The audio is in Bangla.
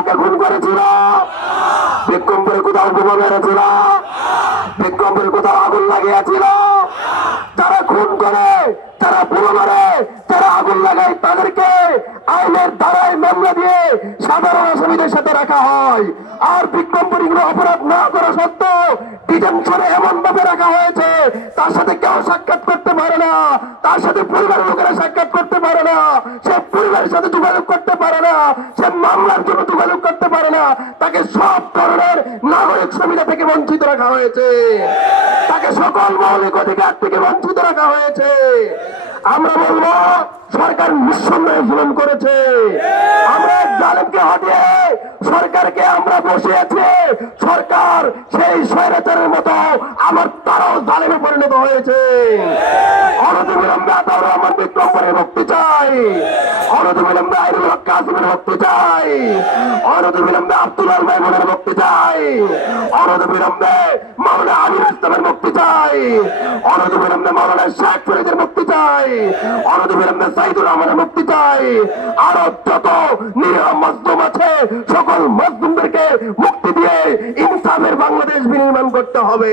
কাউকে খুন করেছিল? বিক্রমপুরে কোথাও বোমা মেরেছিল? বিক্রমপুরে কোথাও আগুন লাগিয়েছিল? যারা খুন করে, যারা বোমা মারে, যারা আগুন লাগায়, তাদেরকে আইনের ধারায় মামলা দিয়ে সাধারণ আসামিদের সাথে রাখা হয়। আর বিক্রমপুরে কোনো অপরাধ না করা সত্ত্বেও ডিটেনশনে এমন ভাবে রাখা হয়েছে, তার সাথে কেউ সাক্ষাৎ করতে পারে না, তার সাথে পরিবারের লোকেরা সাক্ষাৎ করতে পারে না, সে পরিবারের সাথে যোগাযোগ করতে পারে না, সে মামলার জন্য যোগাযোগ করতে পারে না, তাকে সব ধরনের নাগরিক সুবিধা থেকে বঞ্চিত রাখা হয়েছে, তাকে সকল মৌলিক অধিকার থেকে বঞ্চিত রাখা হয়েছে। আমরা বলবো সরকার নিঃসন্দেহে জুলুম করেছে। আমরা জালেমকে হটিয়ে সরকারকে আমরা বসিয়েছি। সরকার সেই স্বৈরাচারের মতো আমার তারাও জালেমে পরিণত হয়েছে। অনতিবিলম্বে আতাউর রহমান বিক্রমপুরের মুক্তি চাই, অনতিবিলম্বে আইনুল হক কাসিমের মুক্তি চাই, অনতিবিলম্বে আব্দুল্লাহ মাইমুনের মুক্তি চাই, অনতিবিলম্বে মাওলানা আমির ইসলামের মুক্তি চাই, অনতিবিলম্বে মাওলানা শেখ ফরিদের মুক্তি চাই, অনতিবিলম্বে সাইদুর রহমানের মুক্তি চাই। আরো যত নিরীহ মাজলুম আছে সকল মাজলুমদেরকে মুক্তি দিয়ে ইনসাফের বাংলাদেশ বিনির্মাণ করতে হবে।